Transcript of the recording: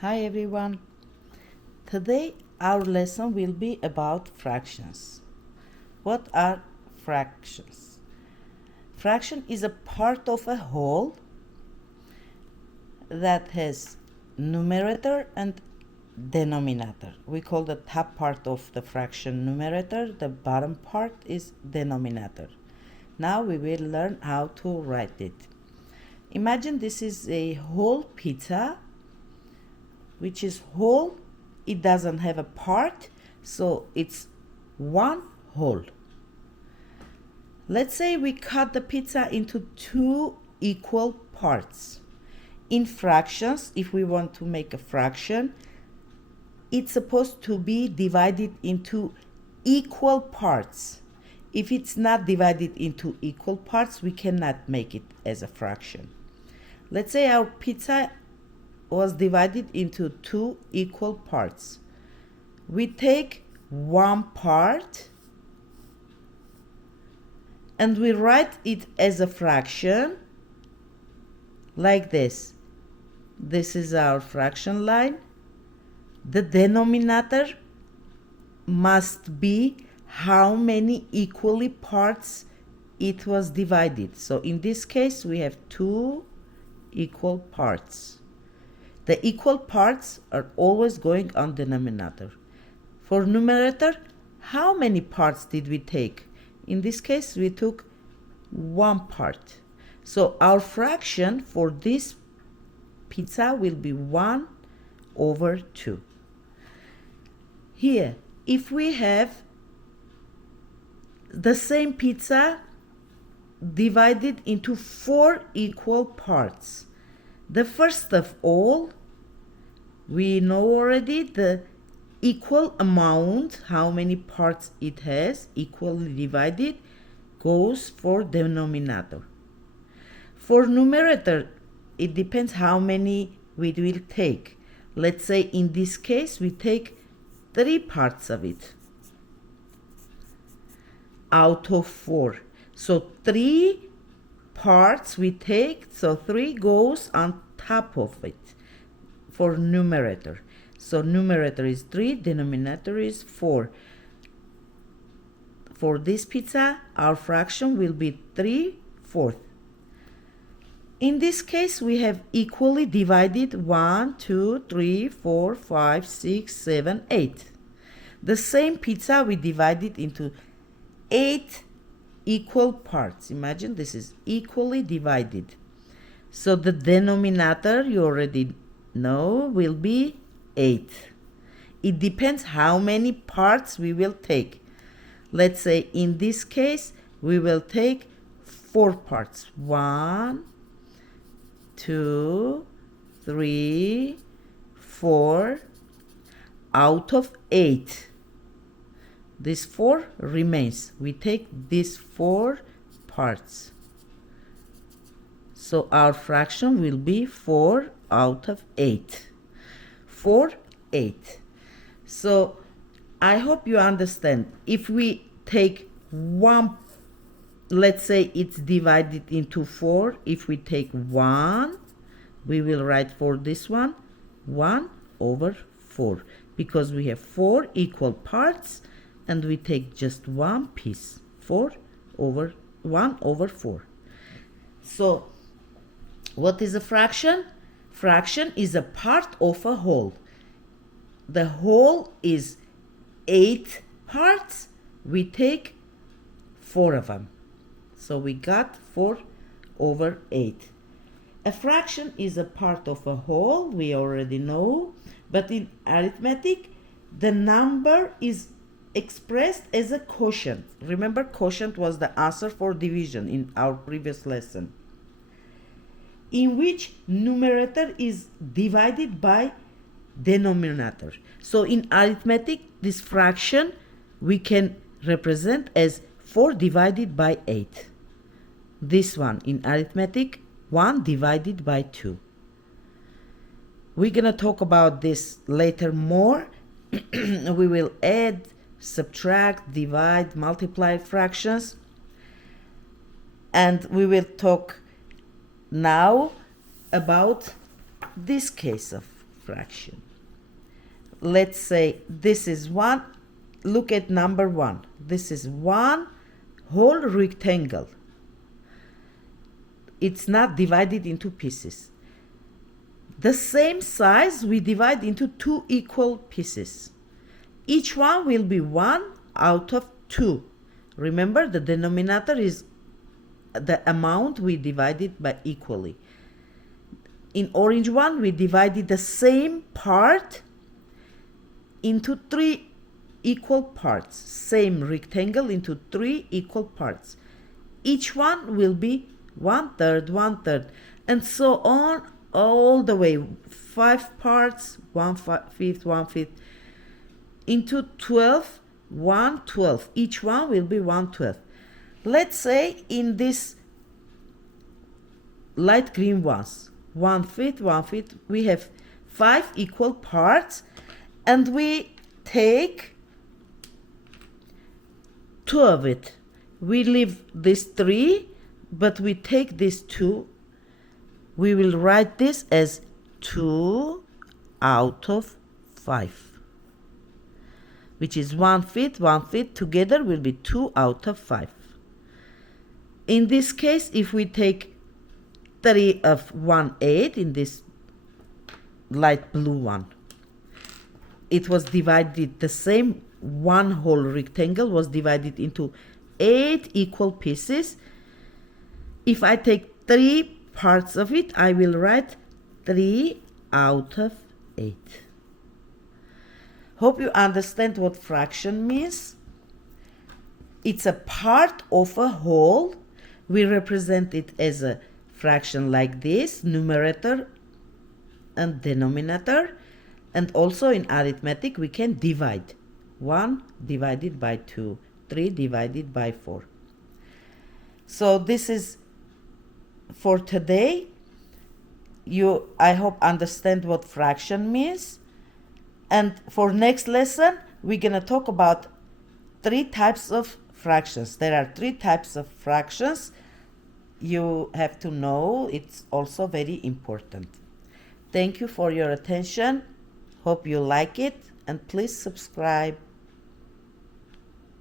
Hi everyone. Today our lesson will be about fractions. What are fractions? Fraction is a part of a whole that has numerator and denominator. We call the top part of the fraction numerator, the bottom part is denominator. Now we will learn how to write it. Imagine this is a whole pizza, which is whole. It doesn't have a part, so it's one whole. Let's say we cut the pizza into two equal parts. In fractions, if we want to make a fraction, it's supposed to be divided into equal parts. If it's not divided into equal parts, we cannot make it as a fraction. Let's say our pizza was divided into two equal parts. We take one part and we write it as a fraction like this. This is our fraction line. The denominator must be how many equally parts it was divided. So in this case, we have two equal parts. The equal parts are always going on denominator. For numerator, how many parts did we take? In this case, we took one part. So our fraction for this pizza will be 1 over 2. Here, if we have the same pizza divided into 4 equal parts, the first of all, we know already the equal amount, how many parts it has, equally divided, goes for denominator. For numerator, it depends how many we will take. Let's say in this case, we take 3 parts of it out of 4. So 3 parts we take, so 3 goes on top of it for numerator. So numerator is 3, denominator is 4. For this pizza, our fraction will be 3/4. In this case, we have equally divided 1, 2, 3, 4, 5, 6, 7, 8. The same pizza we divided into 8 equal parts. Imagine this is equally divided. So the denominator, you already know, will be 8. It depends how many parts we will take. Let's say in this case, we will take 4 parts. 1, 2, 3, 4 out of 8. This 4 remains. We take these 4 parts. So our fraction will be 4 out of 8. 4, 8. So I hope you understand. If we take one, let's say it's divided into 4. If we take 1, we will write for this one 1 over 4, because we have 4 equal parts and we take just one piece, 1 over 4. So what is a fraction? Fraction is a part of a whole. The whole is 8 parts. We take 4 of them. So we got 4 over 8. A fraction is a part of a whole, we already know, but in arithmetic, the number is expressed as a quotient. Remember, quotient was the answer for division in our previous lesson, in which numerator is divided by denominator. So in arithmetic, this fraction we can represent as 4 divided by 8. This one in arithmetic, 1 divided by 2. We're gonna talk about this later more. We will add, subtract, divide, multiply fractions, and we will talk now about this case of fraction. Let's say this is 1. Look at number 1. This is one whole rectangle. It's not divided into pieces. The same size we divide into 2 equal pieces. Each one will be 1 out of 2. Remember, the denominator is the amount we divided by equally. In orange one, we divided the same part into 3 equal parts. Same rectangle into 3 equal parts. Each one will be 1/3, 1/3, and so on all the way. 5 parts, 1/5, 1/5, into 12, 1/12. Each one will be 1/12. Let's say in this light green ones, 1/5, 1/5, we have 5 equal parts, and we take 2 of it. We leave this 3, but we take this 2. We will write this as 2 out of 5, which is 1/5, 1/5 together will be 2 out of 5. In this case, if we take 3 of 1/8 in this light blue one, it was divided, the same one whole rectangle was divided into 8 equal pieces. If I take 3 parts of it, I will write 3 out of 8. Hope you understand what fraction means. It's a part of a whole. We represent it as a fraction like this, numerator and denominator. And also in arithmetic, we can divide. 1 divided by 2, 3 divided by 4. So this is for today. You, I hope, understand what fraction means. And for next lesson, we're going to talk about 3 types of fractions. There are 3 types of fractions. You have to know, it's also very important. Thank you for your attention. Hope you like it, and please subscribe.